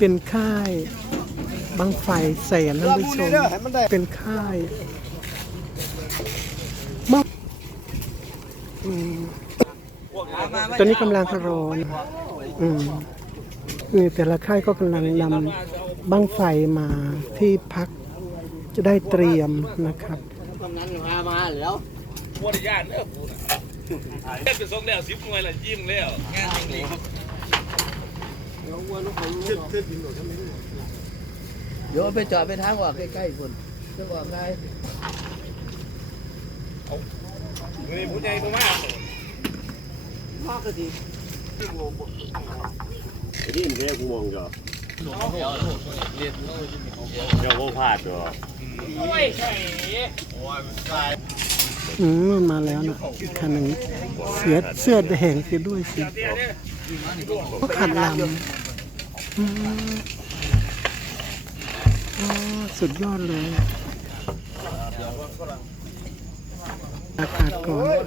เป็นค่ายบังไฟแสนท่านผู้ชมเป็นค่ายบังอืมตอนนี้กำลังร้อนอืมคือแต่ละค่ายก็กำลังนำบังไฟมาที่พักจะได้เตรียมนะครับกำนันมามาแล้วบริญาตเด้อปูน่ะเฮ็ดไปส่งแล้วสิบหน่วยละยิ้มแล้วงานจริง เดี๋ยวไปจอดไปทางว่าใกล้ๆคนจะว่าไงๆนี่ผู้ใหญ่บ่มาพ่อก็ดีนี่มันแค่กูมองจ้ะเดี๋ยวว่าพลาดจ้ะโอ้ยไข่อืมมาแล้วนะอีกคันหนึ่งเสือเสื้อแดงเสียด้วยสิเดี๋ยวเด้อ ก็ขัดลำอืมอ๋อสุดยอดเลยอากาศก่อน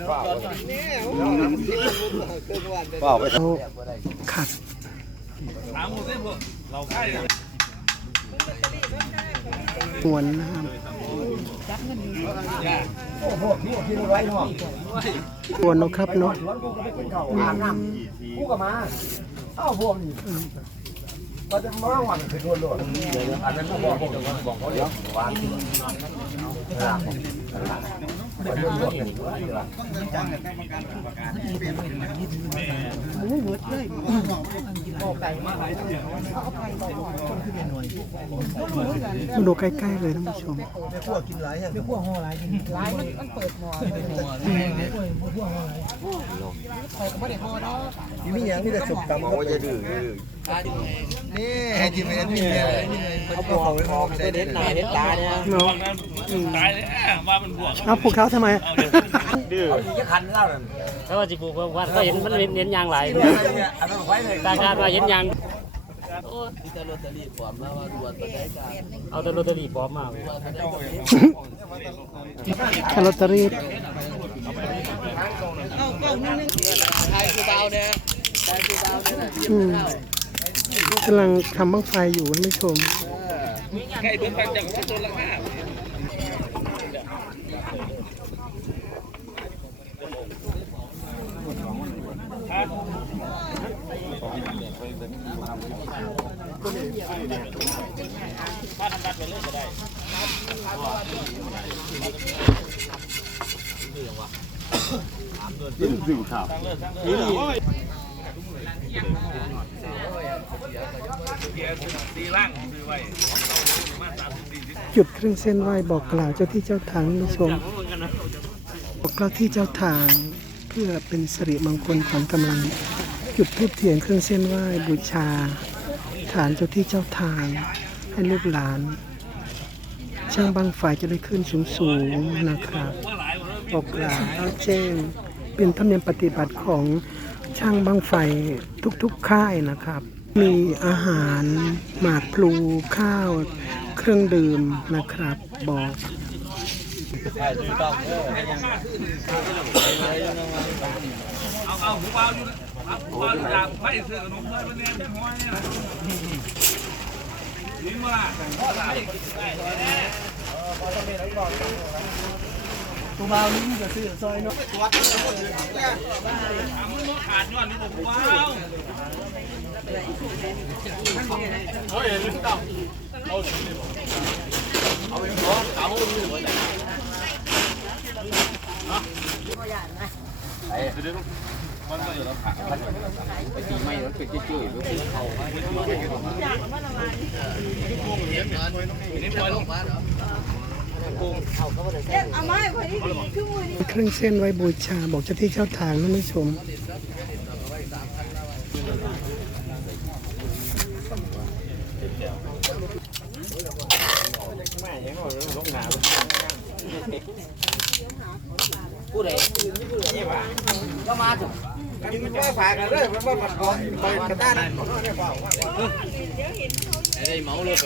เราขัดถามหมดเลยพวกเราไข่หวนนะครับ ย่าหวนเนอะครับเนาะกูก็มาเอ้าพวกนี้ก็จะมาหวังคือโดนโดนอันนั้นก็บอกบอกเขาเดี๋ยววางที่ มาดูใกล้ๆเลยท่านผู้ชมพวกกินหลายอย่างพวกห่อหลายกินหลายมันมันเปิดหม้อพวกห่อหลายเขาก็ไม่ได้ห่อเนาะมีอย่างมีแต่สุกตำเขาจะดื้อนี่จิมเอ็นนี่เขาบอกไว้บอกใส่เด็ดหนาเด็ดตาเนี่ยเนาะบางนั้นตายเลยว่ามันบวกเอาผูกเขาทำไมดื้อจะคันเล่าเลยเพราะว่าจิปูเพิ่มว่าก็เห็นมันเน้นยางหลายอันนั้นไว้เลยตาการว่าเห็นยางที่จะลอตเตอรี่ปลอมแล้วว่าตรวจตัวได้กันเอาแต่ลอตเตอรี่ปลอมมาแคลอตเตอรี่ใครคือดาวเนี่ยใครคือดาวเนี่ยอืมกำลังทำบังไฟอยู่ท่านผู้ชมไข่เพิ่นพันจากว่าตัวละห้า ดื้อครับเกียร์สีล่างซื้อไว้มาสามสิบสี่สิบจุดเครื่องเส้นไหว้บอกกล่าวเจ้าที่เจ้าทางผู้ชมบอกกล่าวที่เจ้าทาง พื่อเป็นสิริมงคลของกำลัง จุดทูบเทียนเครื่องเส้นไหว้บูชา ฐานเจ้าที่เจ้าทาง ให้ลูกหลาน ช่างบังไฟจะได้ขึ้นสูงสูงๆนะครับว่าหลายคนบอกกล่าวแจ้ง เป็นธรรมเนียมปฏิบัติของช่างบังไฟทุกๆค่ายนะครับ มีอาหารหมากพลูข้าว เครื่องดื่มนะครับบอก เอาเอาหูเบาอยู่เอาหูเบาอยู่ดังไฟเสือขนมเลยมันแน่จังหัวเนี่ยนี่ว่าตัวเบานี่มันจะซื้อซอยเนาะถามมันบ่ขาดย้อนนี่บ่หูเบาเครื่องเส้นไว้บูชาบอกเจ้าที่เจ้าทางท่นผู้ชมผู้ใด ก็มาถึงกินไม่ฝากกันเลยมันว่ามันก่อนไปกระด้านได้เมาเลย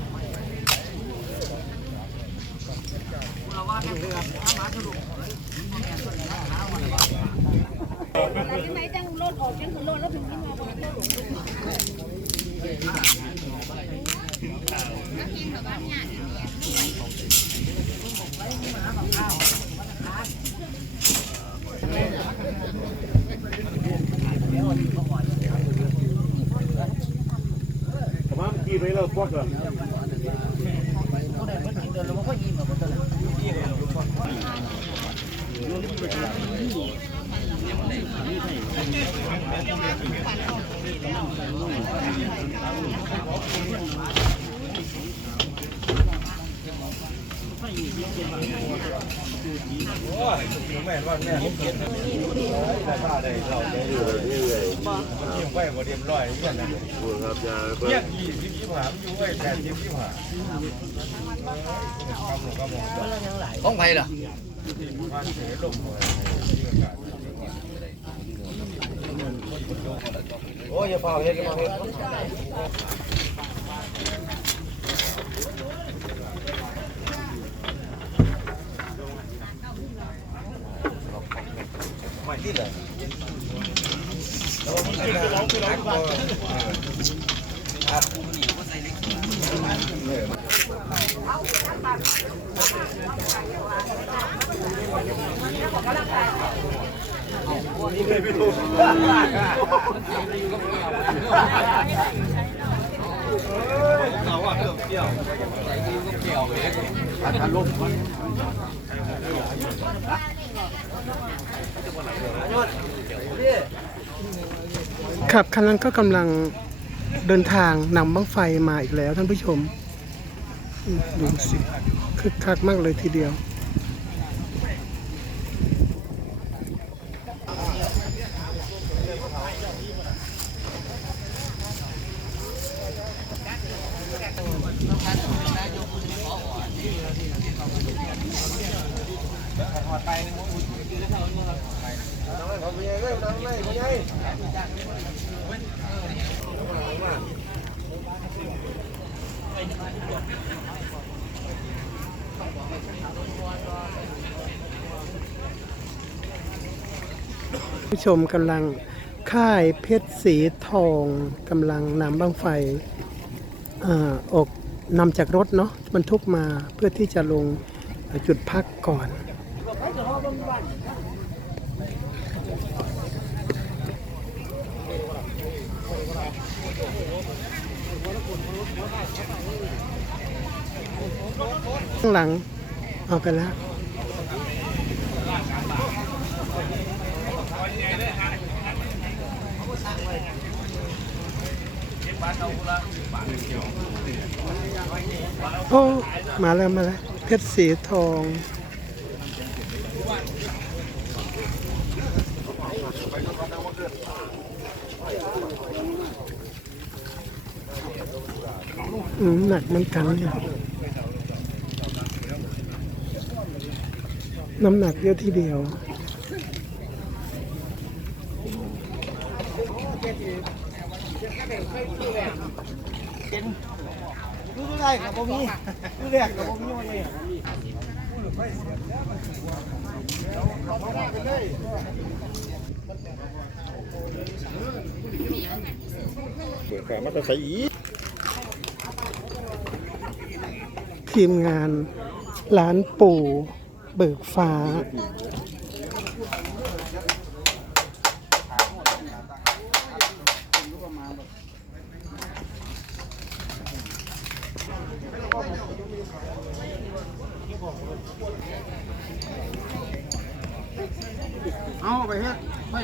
ยังไงจังรถออกจังคือรถแล้วถึงที่มาบนรถประมาณกี่ไปเราพวกเหรอไปบ่เรียบร้อยเงี้ยนะคุณครับยาเงี้ย ยี่สิบยี่ห้าอยู่ไว้แปดสิบยี่ห้าครับผมครับผม ของไผ่เหรอบ้านเสือลมโอ้ยอย่าเผาเฮ็ดอย่าเผาเฮ็ด ไม่ที่เลย ครับคันนั้นก็กำลังเดินทางนำบั้งไฟมาอีกแล้วท่านผู้ชมดูสิคึกคักมากเลยทีเดียว ผู้ชมกำลังค่ายเพชรสีทองกำลังนำบ้างไฟอาออกนำจากรถเนาะบรรทุกมาเพื่อที่จะลงจุดพักก่อน ข้างหลังเอาไปแล้วโอ้ มาแล้วมาแล้วเพชรสีทอง หนักเหมันกันเนี่ยน้ำหนักเยอะทีเดียวดูได้ครับผมมีดูแรกครับผมมีวันนี้เปิดแฝงมาจะใส่อี ทีมงานร้านปู่เบิกฟ้า เอาไปเฮ็ดไป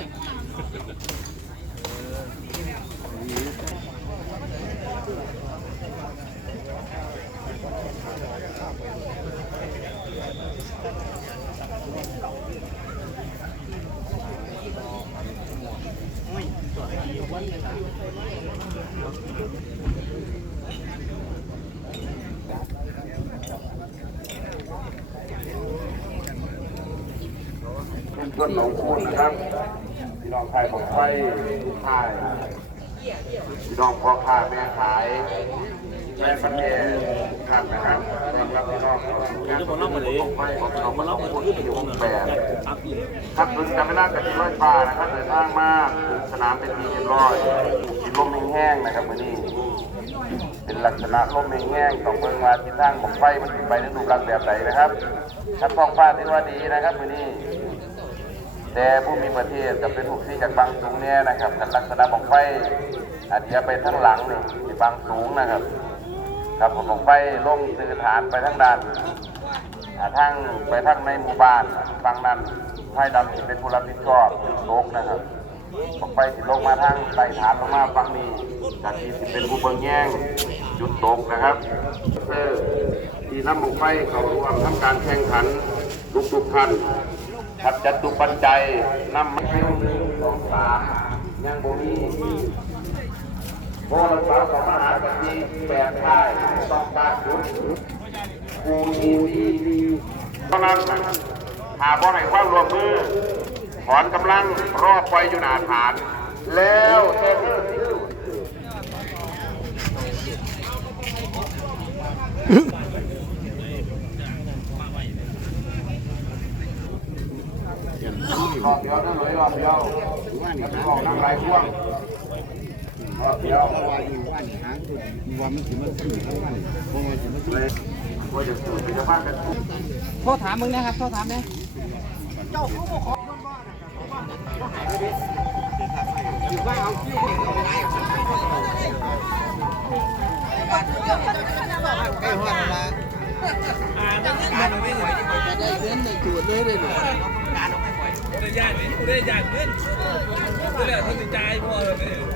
เป็นส่วนองคุณนะครับพี่น้องไทยของไฟไทยพี่น้องพ่อค้าแม่ขาย แม่สังเกตครับนะครับสำหรับพี่น้องงานของไฟของเรามันต้องคุณที่อยู่แปดครับถึงจำไม่ได้กับที่ร้อยฟ้านะครับเดินทางมาถึงสนามเป็นที่เรียบร้อยที่ลมแห้งนะครับวันนี้เป็นลักษณะลมแห้งต้องเบิ่งว่าทิศทางของไฟมันสิไปในรูปร่างแบบไหนนะครับถ้าท้องฟ้าที่ว่าดีนะครับมื้อนี้แต่ผู้มีประเทศจะเป็นผู้ที่จากบางสูงเนี่ยนะครับกันลักษณะของไฟอาจจะไปทั้งหลังนี่ที่บางสูงนะครับ ครับผมของไฟลงสื่อฐานไปทั้งด้านทั้งไปทั้งในหมู่บ้านฝั่งนั้นไฟดำที่เป็นผู้รับผิดชอบจุดตกนะครับของไฟที่ลงมาทางใต้ฐานลงมาฝั่งนี้จากที่สิเป็นผู้เบิ่งแย่งจุดตกนะครับเพื่อที่นำของไฟเขาร่วมทำการแข่งขันทุกๆท่านขัดจัดตุปัจจัยนำมาให้หนึ่งสองสามยังบ่มี โบราณสาวของมหากะทิแปดค่ายต้องการหยุดกูทีดีดีเพราะนั้นหาบ่ให้ความรวมมือ ถอนกำลังรอคอยอยู่หนาฐาน แล้วแต่เรื่องที่รอบเดียวนั่นเลยรอบเดียวว่านี่นะบอ กนั่งไรพ่วงรอบเดียวว่าอยู่ว่านี่หางตัวว่ามันสิมันขึ้นทั้งวันเพราะว่าสิมันเลยว่าจะสูดไปจะพากันโทษถามมึงนะครับโทษถามเนี่ยได้ญาติกูได้ญาติเงินกูได้ตัดสินใจพอเลย